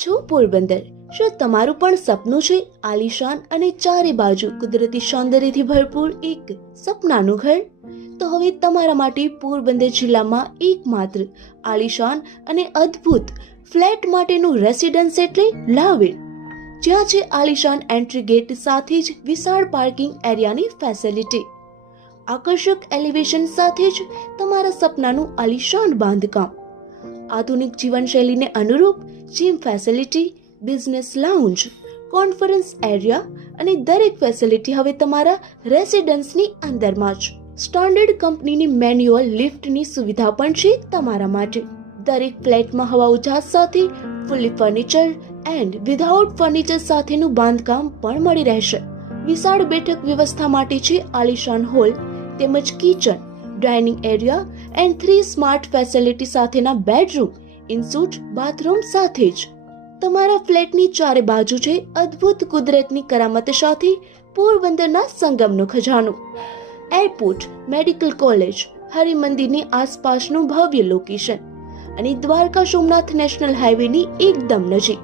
છો પોરબંદર? શું તમારું પણ સપનું છે આલીશાન અને ચારે બાજુ કુદરતી સૌંદર્યથી ભરપૂર એક સપનાનું ઘર? તો હવે તમારા માટે પોરબંદર જિલ્લામાં એકમાત્ર આલીશાન અને અદ્ભુત ફ્લેટ માટેનું રેસિડન્સ એટલે લાવેલ, જ્યાં છે આલીશાન એન્ટ્રી ગેટ સાથે જ વિશાળ પાર્કિંગ એરિયાની ફેસિલિટી, આકર્ષક એલિવેશન સાથે જ તમારા સપનાનું આલીશાન બાંધકામ, આધુનિક જીવનશૈલીને અનુરૂપ gym facility, business lounge, conference area અને દરેક ફેસિલિટી હવે તમારા રેસિડન્સની અંદરમાં જ. સ્ટાન્ડર્ડ કંપનીની મેન્યુઅલ લિફ્ટની સુવિધા પણ છે તમારા માટે. દરેક ફ્લેટમાં હવા ઉજાસ સાથે fully furniture and without furniture સાથેનું બાંધકામ પણ મળી રહેશે. વિશાળ બેઠક વ્યવસ્થા માટે છે આલીશાન હોલ તેમજ kitchen, dining area and 3 smart facility સાથેના બેડરૂમ, ઇનસુટ બાથરૂમ સાથે જ. તમારા ફ્લેટની ચારે બાજુ છે અદ્ભુત કુદરતની કરામત સાથે પોરબંદરના સંગમનો ખજાનો. એરપોર્ટ, મેડિકલ કોલેજ, હરિમંદિરની આસપાસનું ભવ્ય લોકેશન અને દ્વારકા સોમનાથ નેશનલ હાઈવેની એકદમ નજીક.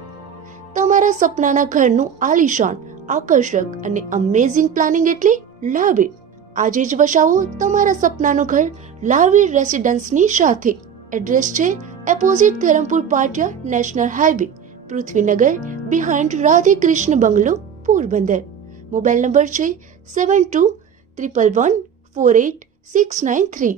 તમારા સપનાના ઘરનું આલીશાન, આકર્ષક અને અમેઝિંગ પ્લાનિંગ એટલે લાવેલ. આજે જ વસાવો તમારા સપનાનું ઘર લાવેલ રેસિડન્સની સાથે. એડ્રેસ છે opposite Dharampur Patiya, national highway, Prithvinagar, behind Radhe Krishna bungalow, Porbandar. Mobile number છે 7211148693.